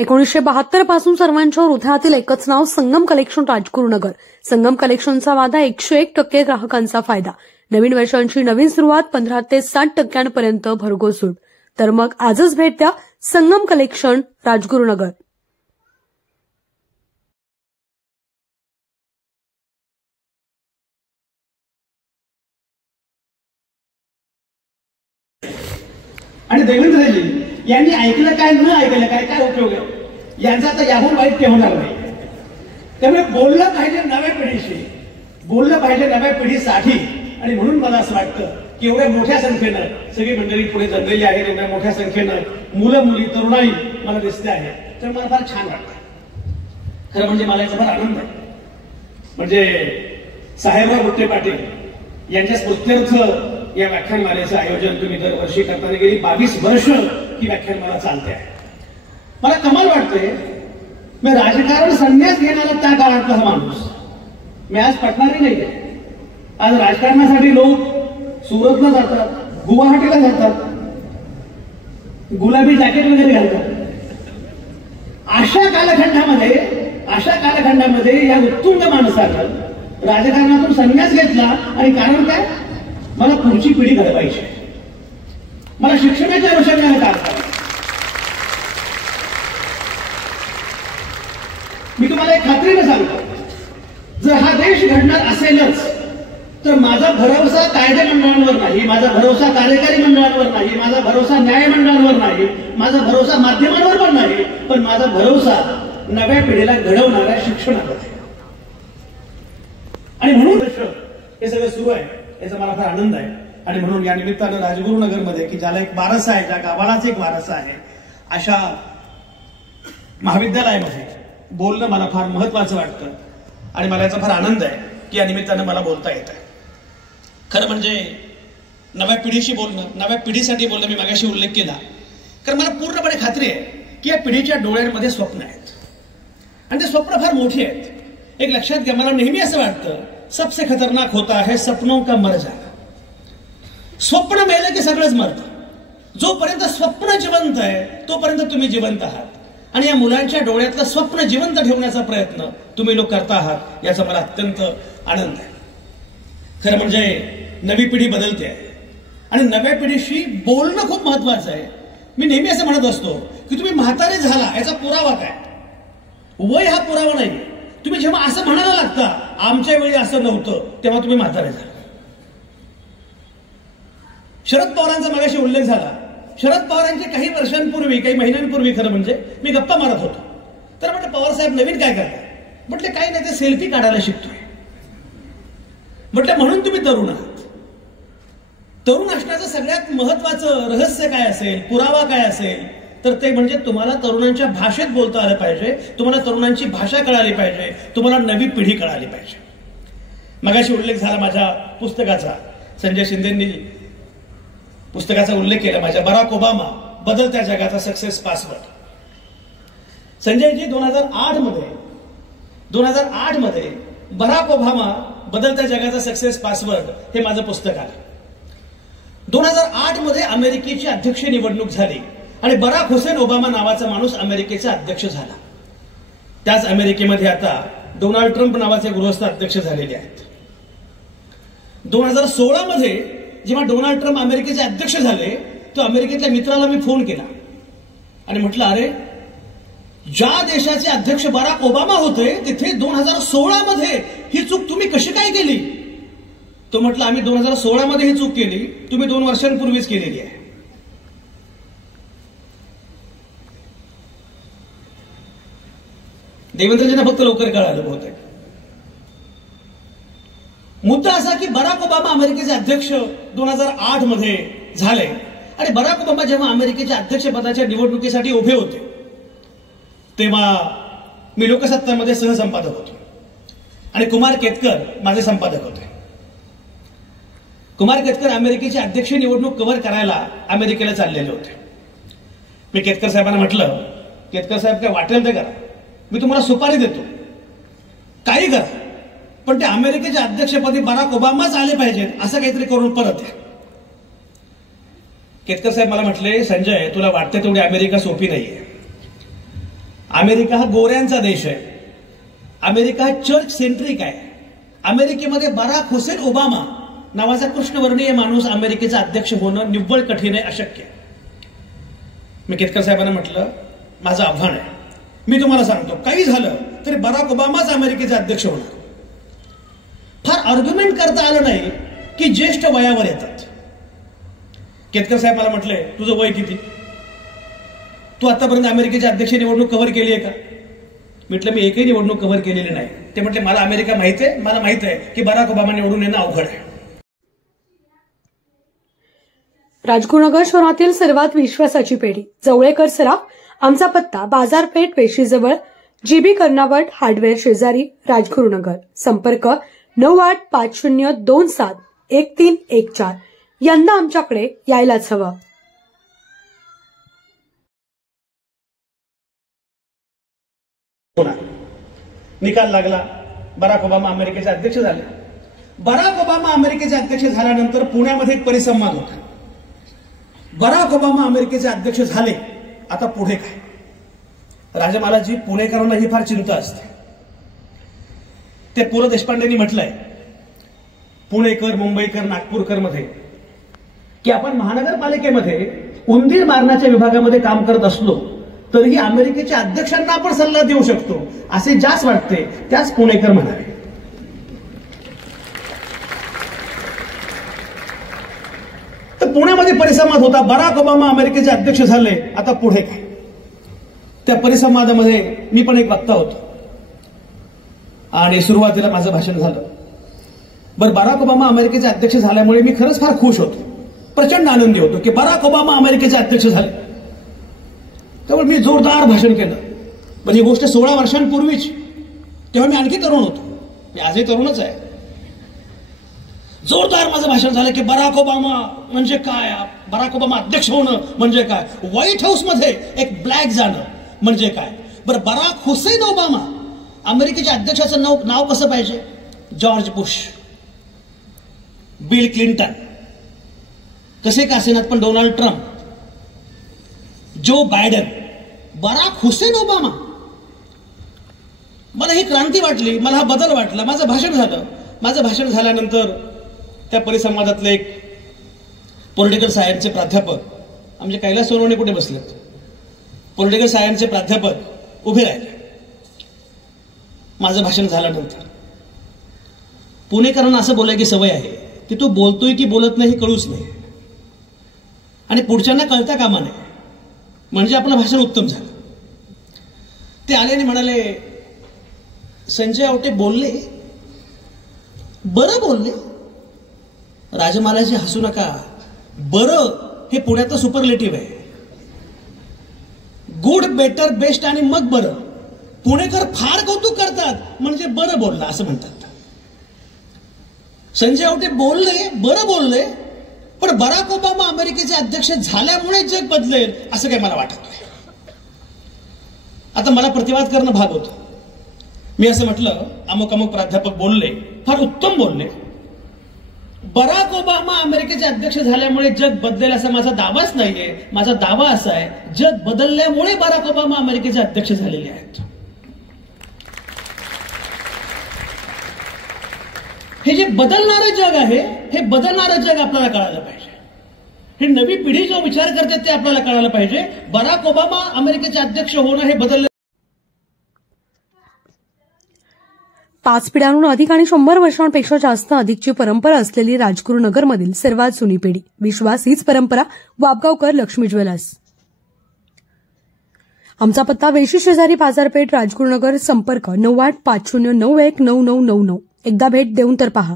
1972 पासून सर्वांच्या हृदयातील एकच नाव संगम कलेक्शन राजगुरुनगर. संगम कलेक्शनचा वादा 101% ग्राहकांचा फायदा. नवीन वर्षांची नवीन सुरुवात 15 ते 60% भरघोस सूट. तर मग आजच भेट द्या संगम कलेक्शन राजगुरुनगर. आणि देवेंद्रजी यांनी ऐकलं काय न ऐकलं काय काय उपयोग आहे यांचा आता याहून वाईट ते होणार नाही. त्यामुळे बोललं पाहिजे नव्या पिढीशी, बोललं पाहिजे नव्या पिढीसाठी. आणि म्हणून मला असं वाटतं की एवढ्या मोठ्या संख्येनं सगळी मंडळी पुढे जमलेली आहे, एवढ्या मोठ्या संख्येनं मुलं मुली तरुणाई मला दिसते आहे, तर मला फार छान वाटतं. खरं म्हणजे मला याचा फार आनंद आहे. म्हणजे साहेबराव बुट्टे पाटील यांच्या स्मृत्यर्थ या व्याख्यानमालेचं आयोजन तुम्ही दरवर्षी करताना गेली 22 वर्ष ही व्याख्यानमाला चालते आहे. मला कमाल वाटते, मी राजकारण संन्यास घेणारा त्या काळातला हा माणूस. मी आज पटणारी नाही. आज राजकारणासाठी लोक सुरतला जातात, गुवाहाटीला जातात, गुलाबी जॅकेट वगैरे घालतात. अशा कालखंडामध्ये या उत्तुंग माणसानं राजकारणातून संन्यास घेतला. आणि कारण काय? मला पुढची पिढी घडवायची, मला शिक्षणाच्या अनुषंगाने काम करायचं. मी तुम्हाला एक खात्रीने सांगतो, जर हा देश घडणार असेलच तर माझा भरोसा कायदे मंडळांवर नाही, माझा भरोसा कार्यकारी मंडळांवर नाही, माझा भरोसा न्याय मंडळांवर नाही, माझा भरोसा माध्यमांवर पण नाही, पण माझा भरोसा नव्या पिढीला घडवणाऱ्या शिक्षणावर आहे. आणि म्हणून हे सगळं सुरू आहे, याचा मला फार आनंद आहे. आणि म्हणून या निमित्तानं राजगुरुनगरमध्ये, की ज्याला एक वारसा आहे, ज्या गावालाच एक वारसा आहे, अशा महाविद्यालयामध्ये बोलणं मला फार महत्वाचं वाटतं. आणि मला याचा फार आनंद आहे की या निमित्तानं मला बोलता येत आहे. खरं म्हणजे नव्या पिढीशी बोलणं, नव्या पिढीसाठी बोलणं, मी मागाशी उल्लेख केला, कारण मला पूर्णपणे खात्री आहे की या पिढीच्या डोळ्यांमध्ये स्वप्न आहेत आणि ते स्वप्न फार मोठी आहेत. एक लक्षात घ्या, मला नेहमी असं वाटतं, सबसे खतरनाक होता है सपनों का मर जाना. स्वप्न मेलं की सगळंच मरतं. जोपर्यंत स्वप्न जिवंत आहे तोपर्यंत तुम्ही जिवंत आहात. आणि या मुलांच्या डोळ्यातलं स्वप्न जिवंत ठेवण्याचा प्रयत्न तुम्ही लोक करता आहात, याचा मला अत्यंत आनंद आहे. खरं म्हणजे नवी पिढी बदलते आहे आणि नव्या पिढीशी बोलणं खूप महत्वाचं आहे. मी नेहमी असं म्हणत असतो की तुम्ही म्हातारे झाला याचा पुरावा काय? वय हा पुरावा नाही. तुम्ही जेव्हा असं म्हणायला लागता आमच्या वेळी असं नव्हतं, तेव्हा तुम्ही म्हातारे झाला. शरद पवारांचा मगाशी उल्लेख झाला. शरद पवारांचे काही वर्षांपूर्वी, काही महिन्यांपूर्वी खरं म्हणजे मी गप्पा मारत होतो. तर म्हटलं पवार साहेब नवीन काय करताय? म्हटले काही नाही, ते सेल्फी काढायला शिकतोय. म्हटलं म्हणून तुम्ही तरुण आहात. तरुण असण्याचं सगळ्यात महत्वाचं रहस्य काय असेल, पुरावा काय असेल, तर ते म्हणजे तुम्हाला तरुणांच्या भाषेत बोलता आलं पाहिजे, तुम्हाला तरुणांची भाषा कळाली पाहिजे, तुम्हाला नवी पिढी कळाली पाहिजे. मगाशी उल्लेख झाला माझ्या पुस्तकाचा, संजय शिंदेंनी पुस्तकाचा उल्लेख केला माझ्या, बराक ओबामा बदलत्या जगाचा सक्सेस पासवर्ड. संजयजी 2008 मध्ये बराक ओबामा बदलत्या जगाचा सक्सेस पासवर्ड हे माझं पुस्तक आलं. 2008 मध्ये अमेरिकेची अध्यक्ष निवडणूक झाली आणि बराक हुसेन ओबामा नावाचा माणूस अमेरिकेचा अध्यक्ष झाला. त्याच अमेरिकेमध्ये आता डोनाल्ड ट्रम्प नावाचे गृहस्थ अध्यक्ष झालेले आहेत. 2016 मध्ये जेव्हा डोनाल्ड ट्रम्प अमेरिकेचे अध्यक्ष झाले, तो अमेरिकेतल्या मित्राला मी फोन केला आणि म्हटलं, अरे ज्या देशाचे अध्यक्ष बराक ओबामा होते तिथे 2016 मध्ये ही चूक तुम्ही कशी काय केली? तो म्हटलं, आम्ही 2016 मध्ये ही चूक केली, तुम्ही 2 वर्षांपूर्वीच केलेली आहे. देवेंद्रजींना फक्त लवकर कळालं बहुतेक. मुद्दा असा की बराक ओबामा अमेरिकेचे अध्यक्ष 2008 मध्ये झाले आणि बराक ओबामा जेव्हा अमेरिकेच्या अध्यक्षपदाच्या निवडणुकीसाठी उभे होते तेव्हा मी लोकसत्तामध्ये सहसंपादक होतो आणि कुमार केतकर माझे संपादक होते. कुमार केतकर अमेरिकेची अध्यक्ष निवडणूक कव्हर करायला अमेरिकेला चाललेले होते. मी केतकर साहेबांना म्हटलं, केतकर साहेब काय वाटेल ते करा, मी तुम्हाला सुपारी देतो, काही करा, पण ते अमेरिकेच्या अध्यक्षपदी बराक ओबामाच आले पाहिजेत असं काहीतरी करून परत या. केतकर साहेब मला म्हटले, संजय तुला वाटतं तेवढी अमेरिका सोपी नाहीये. अमेरिका हा गोऱ्यांचा देश आहे. अमेरिका हा चर्च सेंट्रिक आहे. अमेरिकेमध्ये बराक हुसेन ओबामा नावाचा कृष्णवर्णीय माणूस अमेरिकेचा अध्यक्ष होणं निव्वळ कठीण आहे, अशक्य आहे. मी केतकर साहेबांना म्हटलं, माझं आव्हान आहे, मी तुम्हाला सांगतो, काही झालं तरी बराक ओबामाच अमेरिकेचे अध्यक्ष होणार. फार आर्ग्युमेंट करता आलं नाही की ज्येष्ठ वयावर येतात. केतकर साहेब मला म्हटले, तुझं वय किती, तू आतापर्यंत अमेरिकेचे अध्यक्ष निवडणूक कव्हर केली आहे का? म्हटलं, मी एकही निवडणूक कव्हर केलेली नाही. ते म्हटले, मला अमेरिका माहिती आहे, मला माहित आहे की बराक ओबामा निवडून येणं अवघड आहे. राजगुरुनगर शहरातील सर्वात विश्वासाची पेढी जवळेकर सराफ. आमचा पत्ता बाजारपेठ पेशीजवळ, जीबी कर्नावट हार्डवेअर शेजारी, राजगुरुनगर. संपर्क 9850271314. यंदा आमच्याकडे यायलाच हवं. निकाल लागला, बराक ओबामा अमेरिकेचे अध्यक्ष झाले. बराक ओबामा अमेरिकेचे अध्यक्ष झाल्यानंतर पुण्यामध्ये एक परिसंवाद होता. बराक ओबामा अमेरिकेचे अध्यक्ष झाले, आता पुढे काय? राजमालाजी, पुणेकरांना ही फार चिंता असते. ते पु ल देशपांडेंनी म्हटलंय, पुणेकर, मुंबईकर, नागपूरकर मध्ये, की आपण महानगरपालिकेमध्ये उंदीर मारण्याच्या विभागामध्ये काम करत असलो तरीही अमेरिकेच्या अध्यक्षांना आपण सल्ला देऊ शकतो, असे ज्यास वाटते त्याच पुणेकर म्हणावे. तर पुण्यामध्ये परिसंवाद होता, बराक ओबामा अमेरिकेचे अध्यक्ष झाले, आता पुढे काय? त्या परिसंवादामध्ये मी पण एक वक्ता होतो आणि सुरुवातीला माझं भाषण झालं. बराक ओबामा अमेरिकेचे अध्यक्ष झाल्यामुळे मी खरंच फार खुश होतो, प्रचंड आनंदी होतो की बराक ओबामा अमेरिकेचे अध्यक्ष झाले. त्यामुळे मी जोरदार भाषण केलं. म्हणजे गोष्ट 16 वर्षांपूर्वीच, तेव्हा मी आणखी तरुण होतो, मी आजही तरुणच आहे. जोरदार माझं भाषण झालं की बराक ओबामा म्हणजे काय, बराक ओबामा अध्यक्ष होणं म्हणजे काय, व्हाईट हाऊस मध्ये एक ब्लॅक जाणं म्हणजे काय. बराक हुसेन ओबामा अमेरिकेच्या अध्यक्षाचं नाव कसं पाहिजे? जॉर्ज बुश, बिल क्लिंटन, कसे का असेनात पण Donald Trump, Joe Biden, Barack Hussein Obama. मला ही क्रांती वाटली, मला हा बदल वाटला. माझं भाषण झालं. माझं भाषण झाल्यानंतर त्या परिसंवादातले एक पॉलिटिकल सायन्सचे प्राध्यापक, आमचे कैलास सोनवणे कुठे बसलेत, पॉलिटिकल सायन्सचे प्राध्यापक उभे राहिले. माझं भाषण झाल्यानंतर पुणेकरांना असं बोलायची सवय आहे की तो बोलतोय की बोलत नाही हे कळूच नाही, आणि पुढच्यांना कळता कामा नये, म्हणजे आपलं भाषण उत्तम झालं. ते आले आणि म्हणाले, संजय आवटे बोलले, बरं बोलले. राजमालाजी हसू नका, बरं हे पुण्याचं सुपरलेटिव्ह आहे. गुड, बेटर, बेस्ट आणि मग बरं. पुणेकर फार कौतुक करतात, म्हणजे बरं बोलला असं म्हणतात. संजय आवटे बोलले, बरं बोलले, पण बराक ओबामा अमेरिकेचे अध्यक्ष झाल्यामुळे जग बदलेल असं काही मला वाटत नाही. आता मला प्रतिवाद करणं भाग होतं. मी असं म्हटलं, अमुक अमुक प्राध्यापक बोलले, फार उत्तम बोलले. बराक ओबामा अमेरिकेचे अध्यक्ष झाल्यामुळे जग बदलेल असा माझा दावाच नाहीये. माझा दावा असा आहे, जग बदलल्यामुळे बराक ओबामा अमेरिकेचे अध्यक्ष झालेले आहेत. हे जे बदलणारं जग आहे, हे बदलणारं जग आपल्याला कळायला पाहिजे. ही नवी पिढी जो विचार करते ते आपल्याला कळायला पाहिजे. बराक ओबामा अमेरिकेचे अध्यक्ष होणं हे बदललं. 5 पिढ्यांहून अधिक आणि 100 वर्षांपेक्षा जास्त अधिकची परंपरा असलेली राजगुरुनगरमधील सर्वात जुनी पिढी. विश्वास हीच परंपरा. वाबगावकर लक्ष्मी ज्वेलर्स. आमचा पत्ता वेशी शेजारी, बाजारपेठ, राजगुरुनगर. संपर्क 9850919999. एकदा भेट देऊन तर पहा.